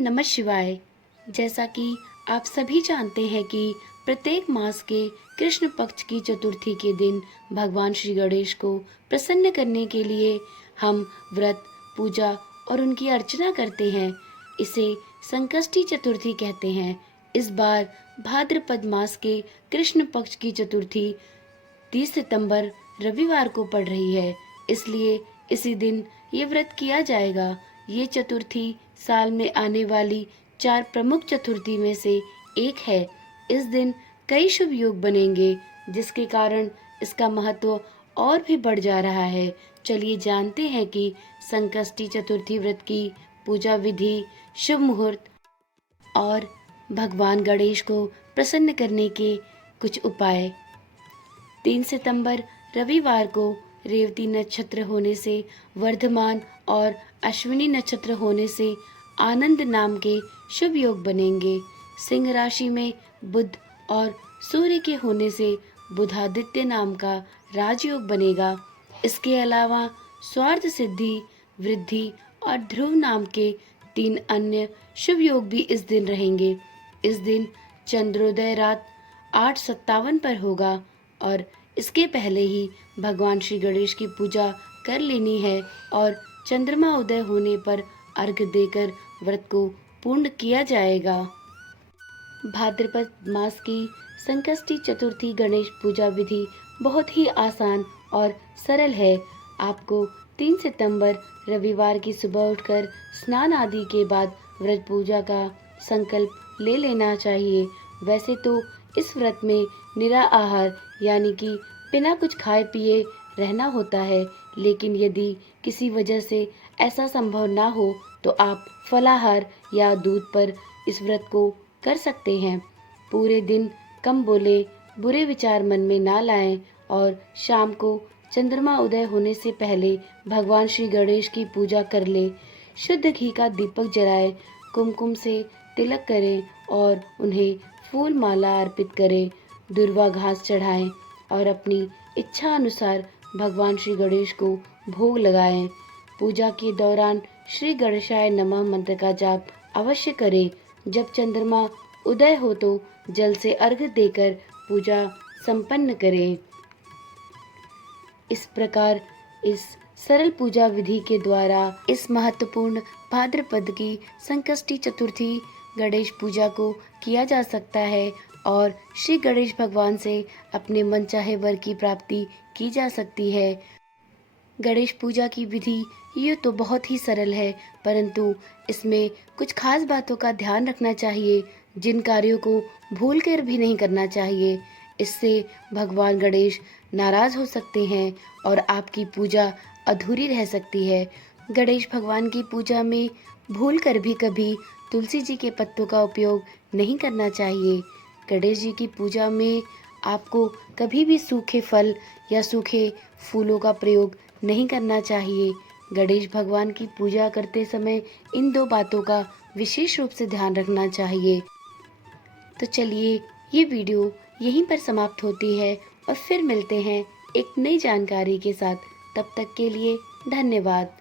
नमः शिवाय। जैसा कि आप सभी जानते हैं कि प्रत्येक मास के कृष्ण पक्ष की चतुर्थी के दिन भगवान श्री गणेश को प्रसन्न करने के लिए हम व्रत, पूजा और उनकी अर्चना करते हैं। इसे संकष्टी चतुर्थी कहते हैं। इस बार भाद्रपद मास के कृष्ण पक्ष की चतुर्थी 30 सितंबर रविवार को पड़ रही है, इसलिए इसी दिन ये व्रत किया जाएगा। ये चतुर्थी साल में आने वाली 4 प्रमुख चतुर्थी में से एक है। इस दिन कई शुभ योग बनेंगे, जिसके कारण इसका महत्व और भी बढ़ जा रहा है। चलिए जानते हैं कि संकष्टी चतुर्थी व्रत की पूजा विधि, शुभ मुहूर्त और भगवान गणेश को प्रसन्न करने के कुछ उपाय। 3 सितंबर रविवार को रेवती नक्षत्र होने से वर्धमान और अश्विनी नक्षत्र होने से आनंद नाम के शुभ योग बनेंगे। सिंह राशि में बुध और सूर्य के होने से बुधादित्य नाम का राजयोग बनेगा। इसके अलावा स्वार्थ सिद्धि, वृद्धि और ध्रुव नाम के 3 अन्य शुभ योग भी इस दिन रहेंगे। इस दिन चंद्रोदय रात 8:57 पर होगा और इसके पहले ही भगवान श्री गणेश की पूजा कर लेनी है और चंद्रमा उदय होने पर अर्घ्य देकर व्रत को पूर्ण किया जाएगा। भाद्रपद मास की संकष्टी चतुर्थी गणेश पूजा विधि बहुत ही आसान और सरल है। आपको 3 सितंबर रविवार की सुबह उठकर स्नान आदि के बाद व्रत पूजा का संकल्प ले लेना चाहिए। वैसे तो इस व्रत में निरा आहार यानी कि बिना कुछ खाए पिए रहना होता है, लेकिन यदि किसी वजह से ऐसा संभव ना हो तो आप फलाहार या दूध पर इस व्रत को कर सकते हैं। पूरे दिन कम बोले, बुरे विचार मन में ना लाएं और शाम को चंद्रमा उदय होने से पहले भगवान श्री गणेश की पूजा कर ले। शुद्ध घी का दीपक जलाएं, कुमकुम से तिलक करें और उन्हें फूल माला अर्पित करें। दुर्वा घास चढ़ाएं और अपनी इच्छा अनुसार भगवान श्री गणेश को भोग लगाएं। पूजा के दौरान श्री गणेशाय नमः मंत्र का जाप अवश्य करें। जब चंद्रमा उदय हो तो जल से अर्घ्य देकर पूजा संपन्न करें। इस प्रकार इस सरल पूजा विधि के द्वारा इस महत्वपूर्ण भाद्रपद की संकष्टी चतुर्थी गणेश पूजा को किया जा सकता है और श्री गणेश भगवान से अपने मनचाहे वर की प्राप्ति की जा सकती है। गणेश पूजा की विधि ये तो बहुत ही सरल है, परंतु इसमें कुछ खास बातों का ध्यान रखना चाहिए, जिन कार्यों को भूल कर भी नहीं करना चाहिए। इससे भगवान गणेश नाराज हो सकते हैं और आपकी पूजा अधूरी रह सकती है। गणेश भगवान की पूजा में भूल कर भी कभी तुलसी जी के पत्तों का उपयोग नहीं करना चाहिए। गणेश जी की पूजा में आपको कभी भी सूखे फल या सूखे फूलों का प्रयोग नहीं करना चाहिए। गणेश भगवान की पूजा करते समय इन 2 बातों का विशेष रूप से ध्यान रखना चाहिए। तो चलिए ये वीडियो यहीं पर समाप्त होती है और फिर मिलते हैं एक नई जानकारी के साथ। तब तक के लिए धन्यवाद।